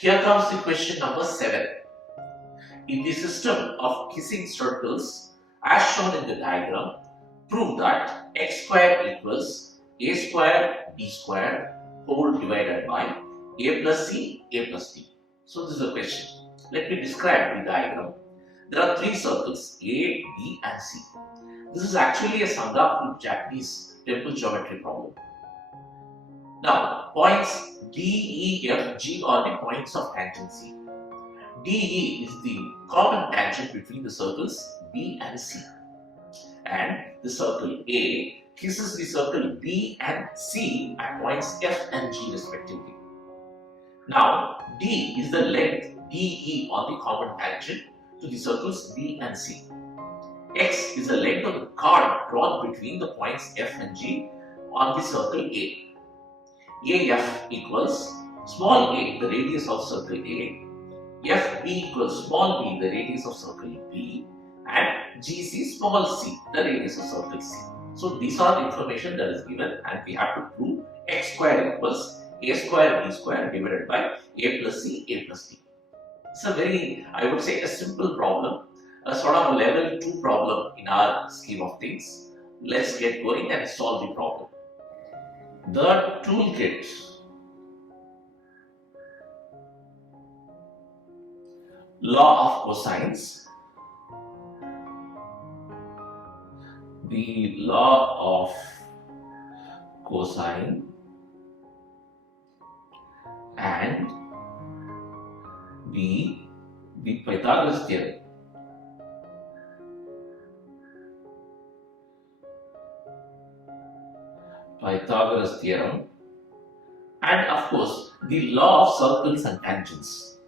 Here comes the question number 7. In the system of kissing circles as shown in the diagram, prove that x square equals a square b square whole divided by a plus c a plus b. So this is a question. Let me describe the diagram. There are 3 circles A, B and C. This is actually a Sangaku Japanese temple geometry problem. Now, points D, E, F, G are the points of tangency. DE is the common tangent between the circles B and C. And the circle A kisses the circle B and C at points F and G respectively. Now, D is the length DE on the common tangent to the circles B and C. X is the length of the chord drawn between the points F and G on the circle A. AF equals small a, the radius of circle A, FB equals small b, the radius of circle B, and GC small c, the radius of circle C. So these are the information that is given, and we have to prove x square equals a square b square divided by a plus c a plus b. It's a very, I would say, a simple problem, a sort of level 2 problem in our scheme of things. Let's get going and solve the problem. The toolkit. Law of cosines. The law of cosine and the Pythagoras theorem. Pythagoras theorem, and of course the law of circles and tangents.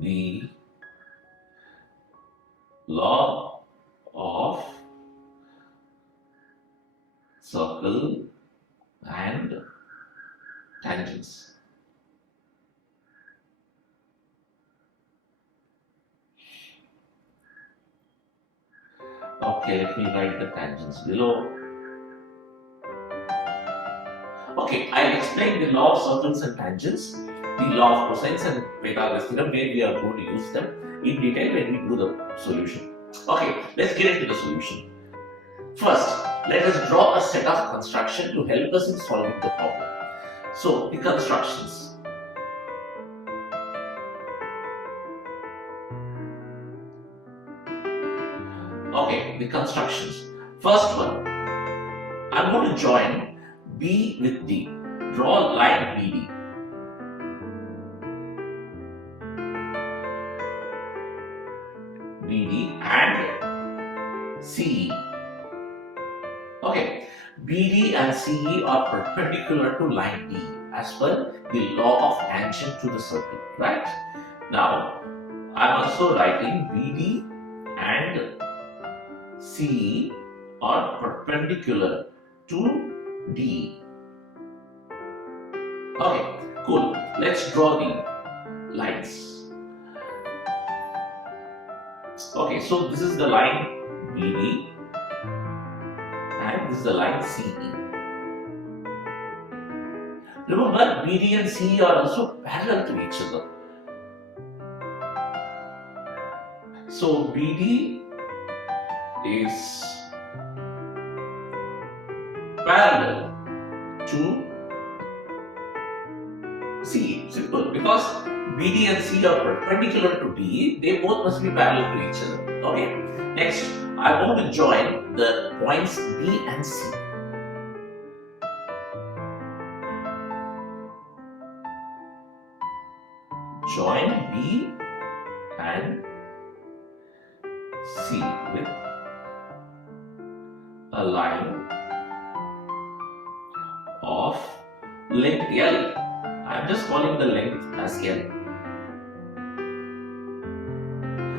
The law of circle and tangents. Okay, let me write the tangents below. Okay, I'll explain the law of circles and tangents, the law of cosines and Pythagoras theorem, where we are going to use them in detail when we do the solution. Okay, let's get into the solution. First, let us draw a set of construction to help us in solving the problem. So, the constructions. Okay, the constructions. First one, I'm going to join B with D. Draw line BD. BD and CE. Okay, BD and CE are perpendicular to line D as per the law of tangent to the circle, right? Now, I'm also writing BD and CE are perpendicular to D. Okay, cool. Let's draw the lines. Okay, so this is the line BD and this is the line CE. Remember, BD and CE are also parallel to each other. So BD is parallel to C. Simple, because BD and C are perpendicular to D, they both must be parallel to each other. Okay. Next, I want to join the points B and C. Join B and C with a line of length L. I am just calling the length as L.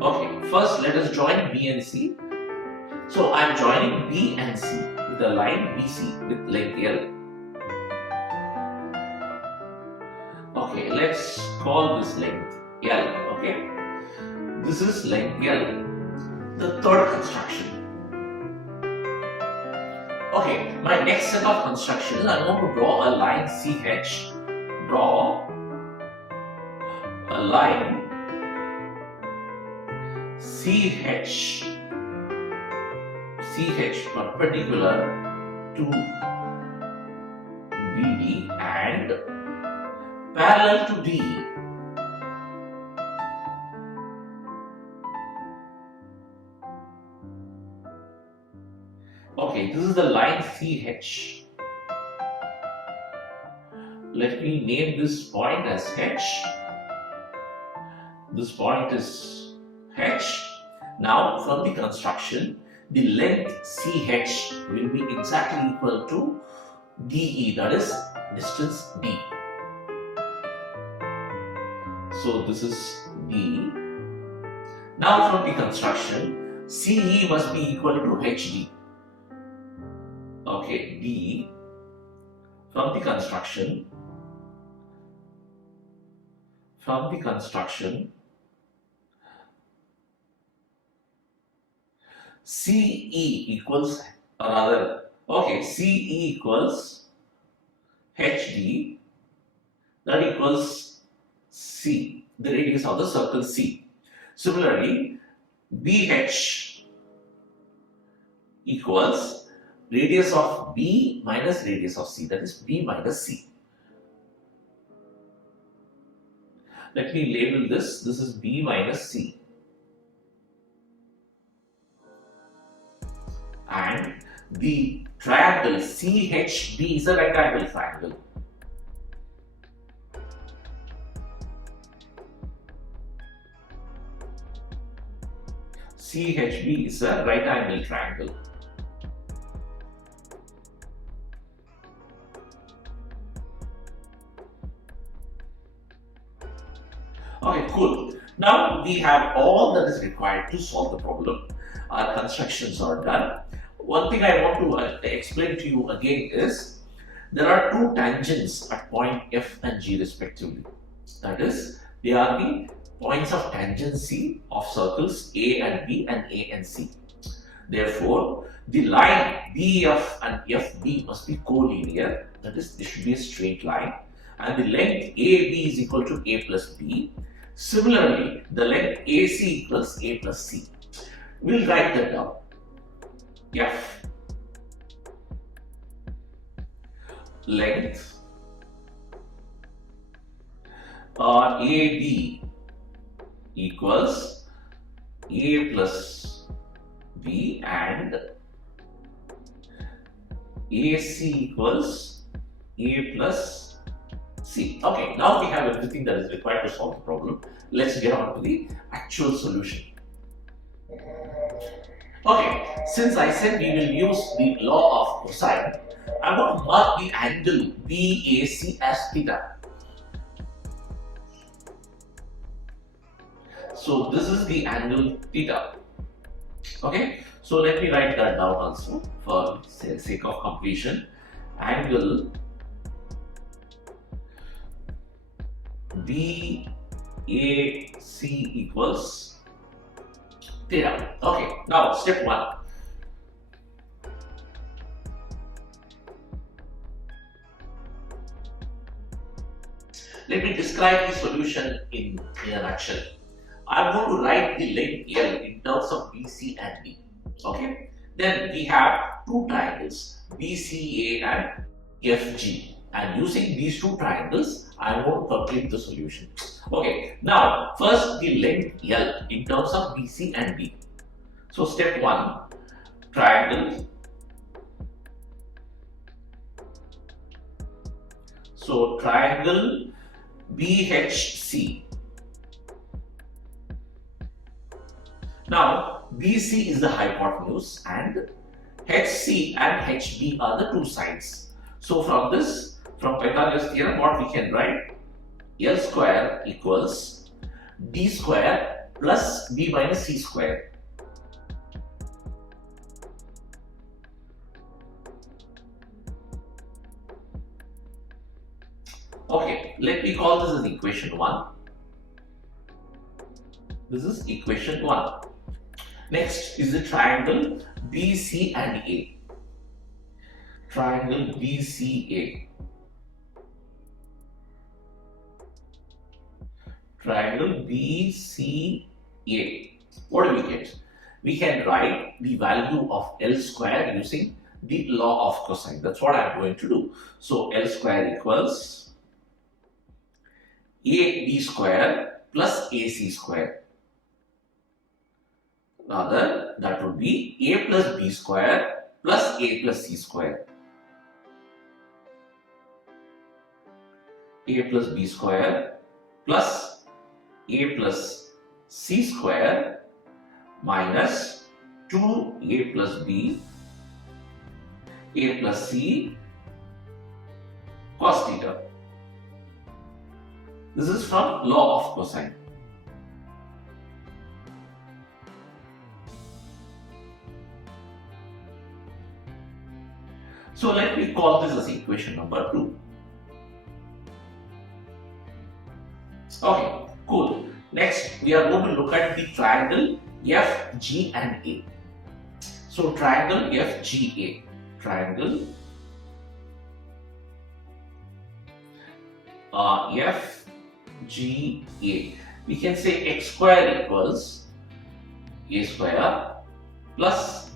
Okay, first let us join B and C. So I am joining B and C with a line BC with length L. Okay, let's call this length L. Okay, this is length L. The third construction. Okay, my next set of constructions, I want to draw a line CH. Draw a line CH perpendicular to BD and parallel to DE. Okay, this is the line CH. Let me name this point as H. This point is H. Now, from the construction, the length CH will be exactly equal to DE, that is distance D. So, this is D. Now, from the construction, CE must be equal to HD. Okay, D from the construction, CE equals CE equals HD, that equals C, the radius of the circle C. Similarly, BH equals radius of B minus radius of C, that is B minus C. Let me label this is B minus C. And the triangle CHB is a right angle triangle. CHB is a right angle triangle. Okay, cool. Now we have all that is required to solve the problem. Our constructions are done. One thing I want to explain to you again is there are two tangents at point F and G respectively. That is, they are the points of tangency of circles A and B and A and C. Therefore, the line BF and FB must be collinear. That is, this should be a straight line. And the length AB is equal to A plus B. Similarly, the length AC equals A plus C. We'll write that down. F length AB equals A plus B and AC equals A plus C. Okay, now we have everything that is required to solve the problem. Let's get on to the actual solution. Okay, since I said we will use the law of cosine, I want to mark the angle BAC as theta. So this is the angle theta. Okay, so let me write that down also for sake of completion. Angle BAC equals theta. Okay, now step 1. Let me describe the solution in a nutshell. I'm going to write the length L in terms of BC and D. Okay, then we have two triangles BCA and FG, and using these two triangles, I want to complete the solution. Okay, now first the length L in terms of BC and D. So step 1, triangle. So triangle BHC. Now BC is the hypotenuse and HC and HB are the two sides. So from this, from Pythagoras theorem, what we can write? L square equals D square plus B minus C square. Okay, let me call this as equation 1. This is equation 1. Next is the triangle BC and A. Triangle BCA. triangle BCA. What do we get? We can write the value of L square using the law of cosine. That's what I'm going to do. So L square equals AB square plus AC square. Rather, that would be A plus B square plus A plus C square. A plus B square plus A plus C square minus 2A plus B, A plus C cos theta. This is from law of cosine. So let me call this as equation number 2. Okay, cool. Next, we are going to look at the triangle FG and A. So triangle FGA. Triangle FGA. We can say x square equals A square plus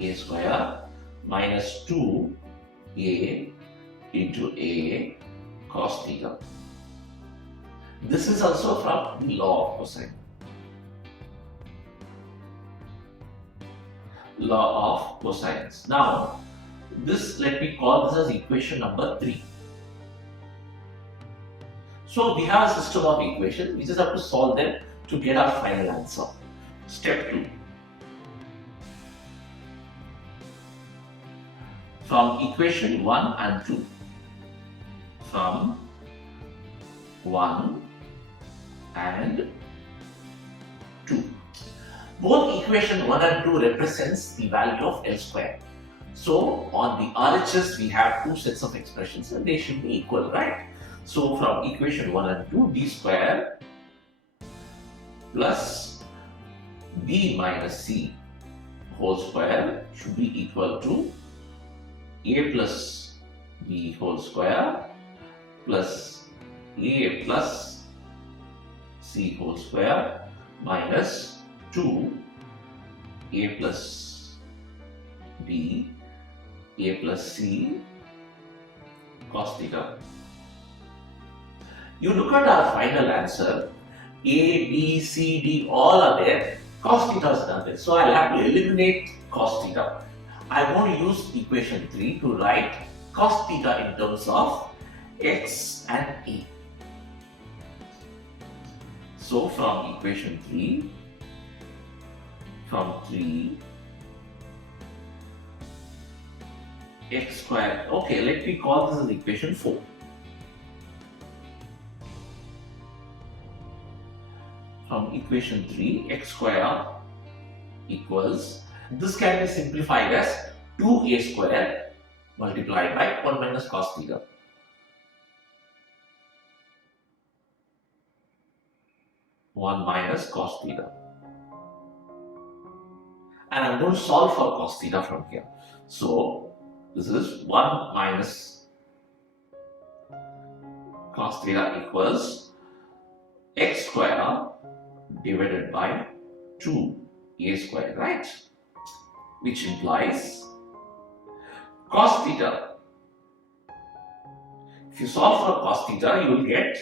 A square minus 2A into A cos theta. This is also from the law of cosine. Law of cosines. Now, this, let me call this as equation number 3. So we have a system of equations. We just have to solve them to get our final answer. Step 2. From equation 1 and 2. From 1 and 2. Both equation 1 and 2 represents the value of L square. So on the RHS we have two sets of expressions and they should be equal, right? So from equation 1 and 2, d square plus b minus c whole square should be equal to a plus b whole square plus a plus c whole square minus 2a plus b a plus c cos theta. You look at our final answer, A, B, C, D, all are there, cos theta is done there. So I'll have to eliminate cos theta. I want to use equation 3 to write cos theta in terms of x and a. So from equation 3, x square, okay, let me call this as equation 4. From equation 3, x square equals, this can be simplified as 2a square multiplied by 1 minus cos theta. Minus cos theta. And I'm going to solve for cos theta from here. So this is 1 minus cos theta equals x square divided by 2a square, right? Which implies cos theta. If you solve for cos theta, you will get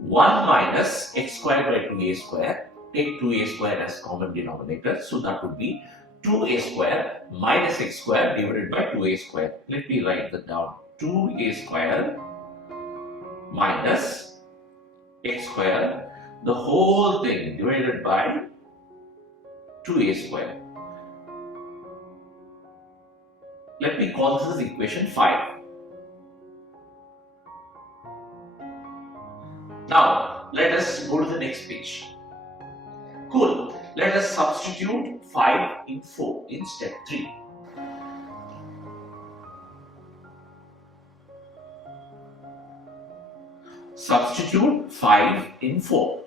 1 minus x square by 2a square. Take 2a square as common denominator. So that would be 2a square minus x square divided by 2a square. Let me write that down. 2a square minus x square, the whole thing divided by 2a square. Let me call this as equation 5. Now, let us go to the next page. Cool. Let us substitute 5 in 4 in step 3. Substitute 5 in 4.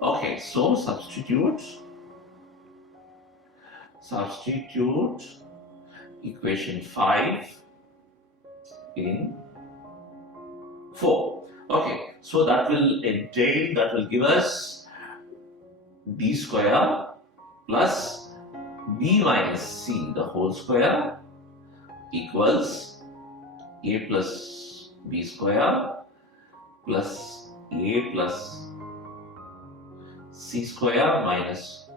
Okay, so substitute equation 5 in 4. Okay, so that will entail, that will give us b square plus b minus c the whole square equals a plus b square plus a plus c square minus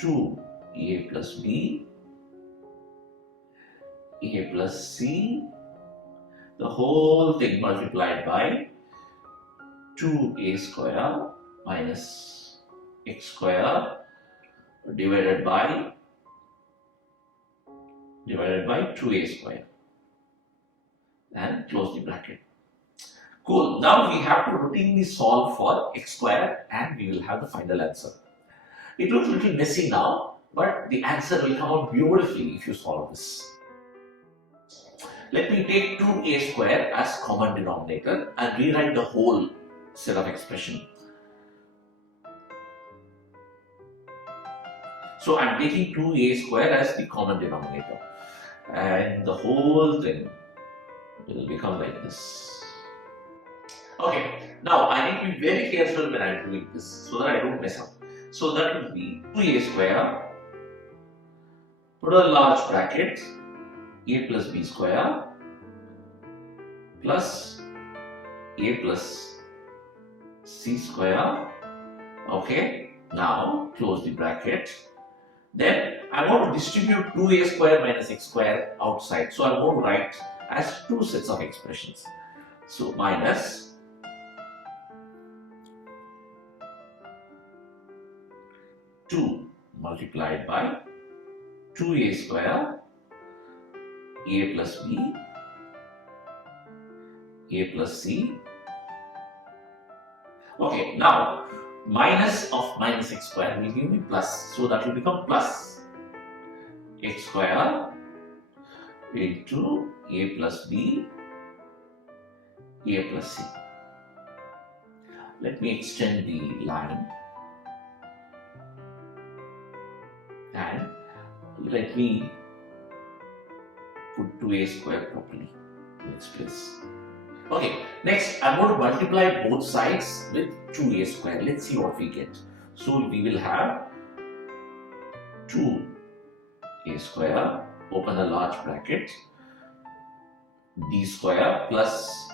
2a plus b, a plus c, the whole thing multiplied by 2a square minus x square divided by 2a square, and close the bracket. Cool. Now we have to routinely solve for x square and we will have the final answer. It looks a little messy now, but the answer will come out beautifully if you solve this. Let me take 2a square as common denominator and rewrite the whole set of expression. So I am taking 2a square as the common denominator and the whole thing will become like this. Okay, now I need to be very careful when I am doing this so that I don't mess up. So that will be 2a square, put a large bracket, a plus b square plus a plus c square. Okay, now close the bracket. Then I want to distribute 2a square minus x square outside. So I'm going to write as two sets of expressions. So minus 2 multiplied by 2a square, a plus b, a plus c. Okay, now minus of minus x square will give me plus, so that will become plus x square into a plus b, a plus c. Let me extend the line and let me put 2a square properly in its place. Okay, next I'm going to multiply both sides with 2a square. Let's see what we get. So we will have 2a square, open a large bracket, b square plus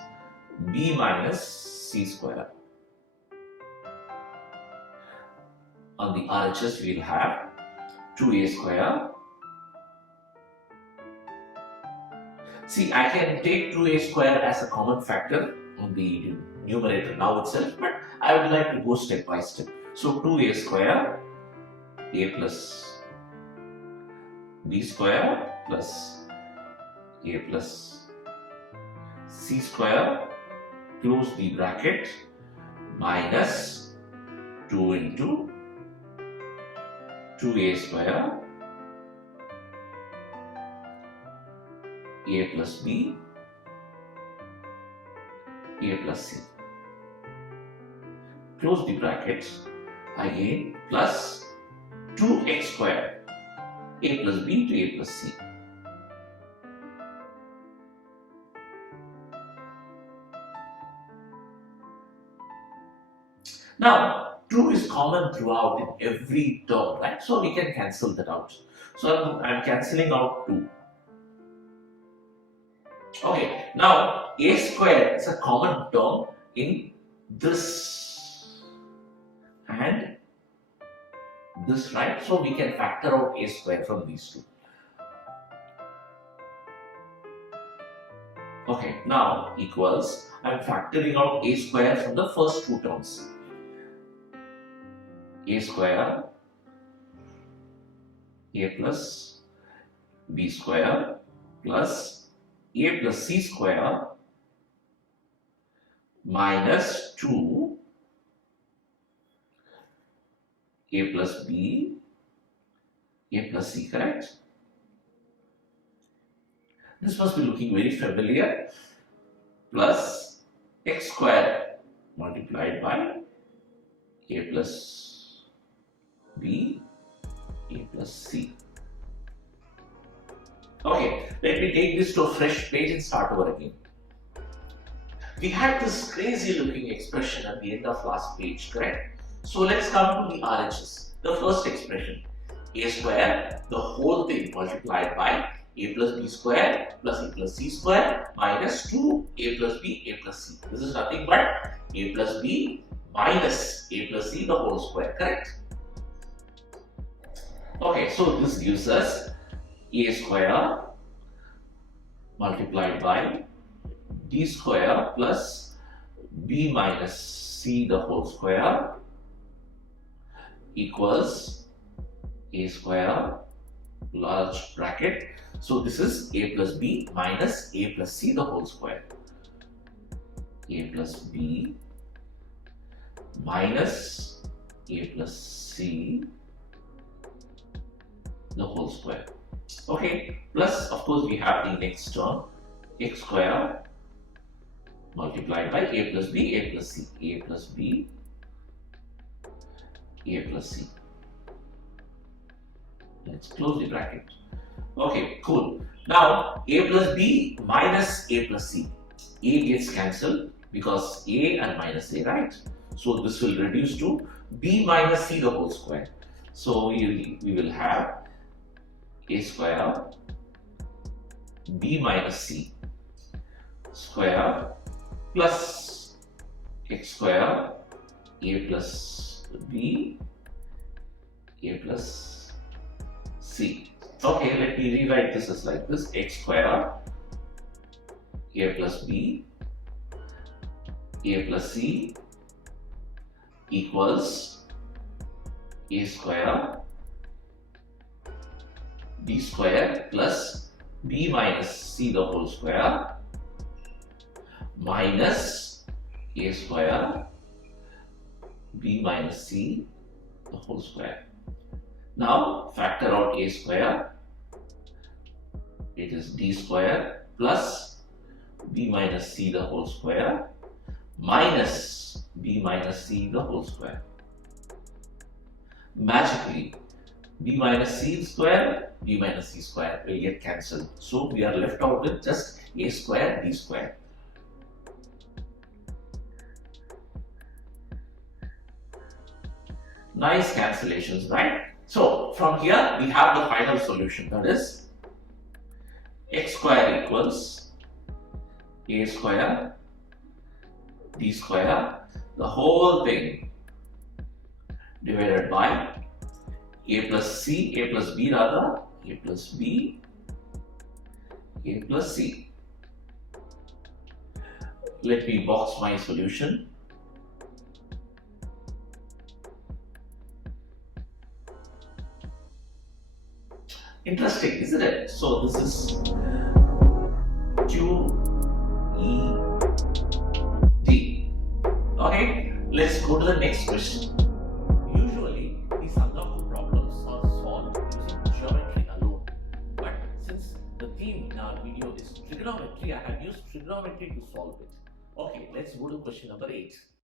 b minus c square. On the RHS we will have 2a square. See, I can take 2a square as a common factor on the numerator now itself, but I would like to go step by step. So 2a square, a plus b square plus a plus c square, close the bracket, minus 2 into 2a square, a plus b, a plus c. Close the brackets, again plus 2x square, a plus b to a plus c. Now 2 is common throughout in every term, right? So we can cancel that out. So I'm cancelling out 2. Okay, now a square is a common term in this and this, right? So we can factor out a square from these two. Okay, now equals, I'm factoring out a square from the first two terms. A square, a plus b square plus a plus c square minus 2 a plus b, a plus c, correct? This must be looking very familiar, plus x square multiplied by a plus b, a plus c. Okay, let me take this to a fresh page and start over again. We had this crazy looking expression at the end of last page, correct? So let's come to the RHS. The first expression, a square, the whole thing multiplied by a plus b square plus a plus c square minus 2a plus b a plus c. This is nothing but a plus b minus a plus c the whole square, correct? Okay, so this gives us a square multiplied by b square plus b minus c the whole square equals a square large bracket. So this is a plus b minus a plus c the whole square. A plus b minus a plus c the whole square. Okay, plus of course we have the next term, x square multiplied by a plus b a plus c. A plus b a plus c. Let's close the bracket. Okay, cool. Now a plus b minus a plus c. A gets cancelled because a and minus a, right? So this will reduce to b minus c the whole square. So we will have a square b minus c square plus x square a plus b a plus c. Okay, let me rewrite this as like this: x square a plus b a plus c equals a square b square plus b minus c the whole square minus a square b minus c the whole square. Now factor out a square. It is d square plus b minus c the whole square minus b minus c the whole square. Magically, b minus c square, b minus c square will get cancelled. So we are left out with just a square, d square. Nice cancellations, right? So from here we have the final solution, that is x square equals a square d square, the whole thing divided by a plus c, a plus b rather, a plus b, a plus c. Let me box my solution. Interesting, isn't it? So this is QED. Okay, let's go to the next question. Usually, the Sangaku problems are solved using geometry alone. But since the theme in our video is trigonometry, I have used trigonometry to solve it. Okay, let's go to question number 8.